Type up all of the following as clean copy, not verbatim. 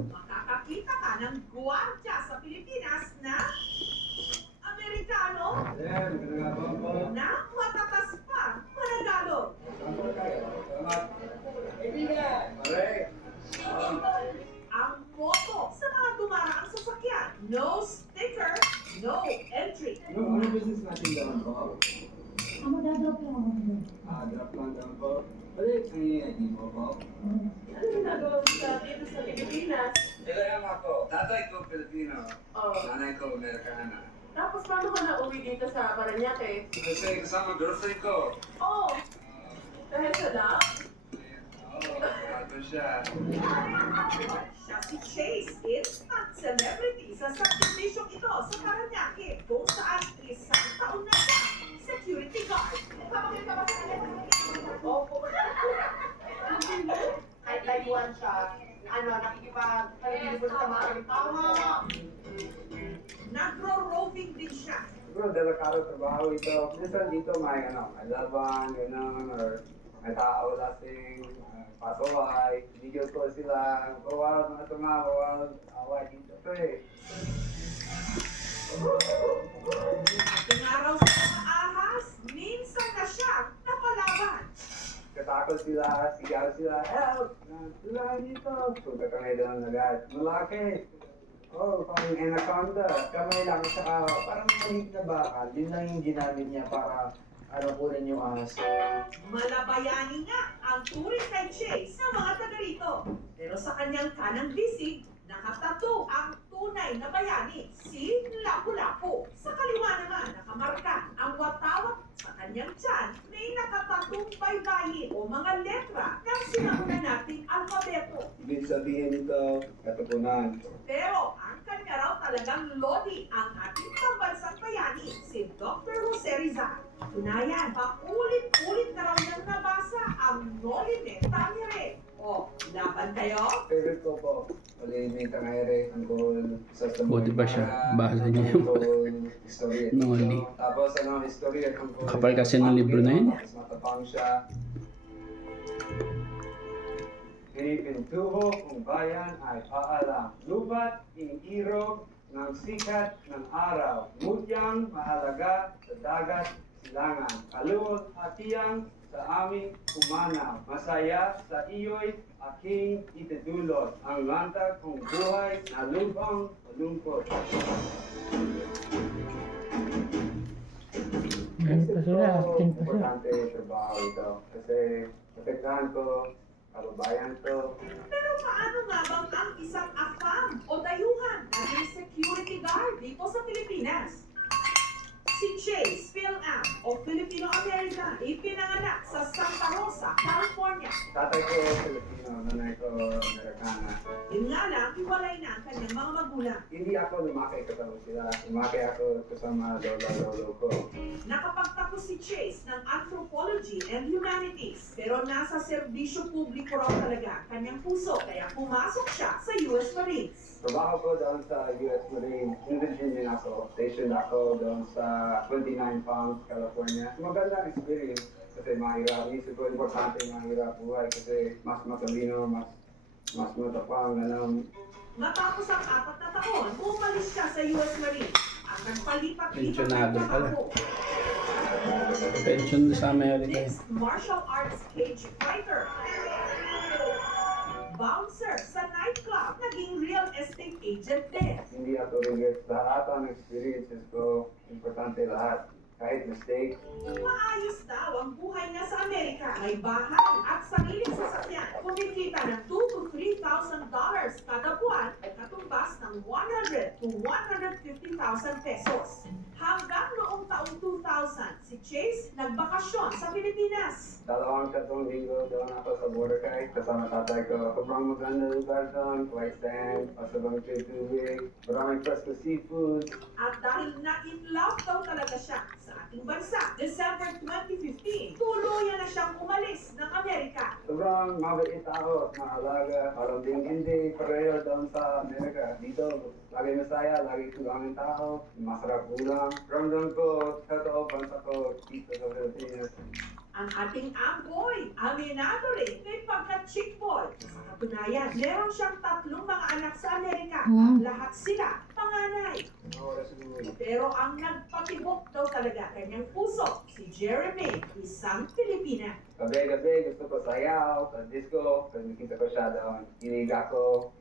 makakakita ka ng gwardya sa Pilipinas na Amerikano na matatas pa mananalo. Ang moto sa mga dumaraang sasakyan, no sticker, no entry. Ano business natin daw po? Ang magdadrop lang ako doon. Drop lang daw po. Balik, ang ID mo po. Ano ginagawa mo sa dito sa Pilipinas? Kailangan ako. Tatay ko Pilipino. Oh. Nanay ko Amerikana. Tapos paano ka nauwi dito sa Parañaque? Kasi kasama girlfriend ko. Oh, dahil sa love? Ano siya? Siya si Chase, instant celebrity sa subdivision ito sa Parañaque, kung saan isang taon na siya, security guard. Kapakita ba sa kanya? Opo. Kahit layuan siya, nakikipag-palibig sa mga tama. Nagro-roving din siya. Bro, delikado trabaho ito. Minsan dito may may laban, gano'n, or may tao lasing, pasaway, video ko sila, bawal mga tama, bawal away dito. Ingaraw sa mga ahas, minsan na siya napalaban. Katakot sila, sigaw sila, help! Tulungan dito! Punta kami doon agad. Malaki! Oh, parang anaconda. Kamay lang sa parang maliit na bakal. Yun lang yung ginamit niya para kunin yung ahas. Malabayani nga ang turing kay Chase sa mga taga rito. Pero sa kanyang kanang bisig, nakatato ang tunay na bayani, si Lapu-Lapu. Sa kaliwa naman, nakamarka ang watawat sa kanyang tiyan, may nakatatong baybayin o mga letra ng sinauna nating alfabeto. Ibig sabihin nito, katupunan. Pero ang kanya raw talagang lodi ang ating pambansang bayani, si Dr. Jose Rizal. Tunayan, paulit-ulit na raw niyang nabasa ang Noli Tangere. O, laban kayo? Favorite ko po, may tangere, angkol, sa Buti ba siya? Basa niya yung history. Noli. Tapos history at angkol. Kapal kasi ng libro na yun. Tapos matapang siya. Pinipintuho kung bayan ay paalam. Lubat, iniirog ng sikat ng araw. Mutyang mahalaga sa dagat, silangan. Kaluot, hatiyang sa aming umanaw. Masaya sa iyo'y aking itudulot. Ang lantag kong buhay na lubang malungkot. Pa sila, acting pa siya. Importante yung trabaho ito. Kasi protektahan ko, kababayan ko. Pero paano nga bang ang isang afam o dayuhan naging security guard dito sa Pilipinas? Si Chase Phil-Am o Filipino-American ipinanganak sa Santa Rosa, California. Tatay ko Filipino, nanay ko Amerikana. Yun nga lang, iwalay na ang kanyang mga magulang. Hindi ako lumaki kasama sila. Lumaki ako kasama lolo ko. Nakapagtapos si Chase ng Anthropology and Humanities, pero nasa serbisyo publiko raw talaga ang kanyang puso, kaya pumasok siya sa US Marines. Trabaho ko doon sa US Marine. In Virginia ako. Stationed ako doon sa 29 Palms, California. Magandang experience kasi mahirap. Isip ko importante mahirap buhay kasi mas matalino, mas matapang, Matapos ang 4 na taon, umalis siya sa US Marines. Ang nagpalipat-lipat ng Pensionado pala. trabaho. Pension sa Amerika. Mixed martial arts cage fighter. Bouncer sa nightclub, naging real estate agent din. Hindi ako regret. Lahat ang experiences ko, importante lahat. Kahit mistake. Maayos daw ang buhay niya sa Amerika. May bahay at sariling sasakyan. Kumikita ng $2,000 to $3,000 kada buwan ay katumbas ng 100 to 150,000 pesos. Hanggang noong taong 2000, si Chase nagbakasyon sa Pilipinas. 2 linggo doon ako sa Boracay. Kasama tatay ko. Sobrang maganda lugar doon. White sand, pasabang tubig, maraming presko seafood. At dahil na-in love daw talaga siya sa ating bansa, December 2015, tuluyan na siyang umalis ng Amerika. Sobrang mabait tao at maalaga. Parang din hindi pareho doon sa Amerika. Dito, lagi masaya, lagi tulangin tao, masarap ulam. Ramdam ko, totoo bansa ko dito sa Pilipinas. Ang ating Amboy, aminado rin may pagka-chick boy. Sa katunayan, meron siyang 3 mga anak sa Amerika. Wow. Lahat sila panganay. Pero ang nagpatibok daw talaga kanyang puso, si Jeremy, isang Pilipina. Gabi-gabi gusto ko sayaw sa disco. Pag nakita ko siya doon, kinig ako.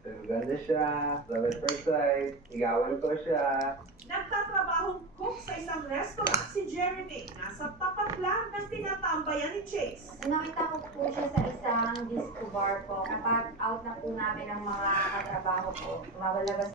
So, maganda siya. Love at first sight. Igawan ko siya. Nagtatrabahong cook sa isang restaurant si Jeremy. Nasa tapat lang ng tinatambayan ni Chase. Nakita ko po siya sa isang disco bar po. Kapag out na po namin ang mga katrabaho ko, lumalabas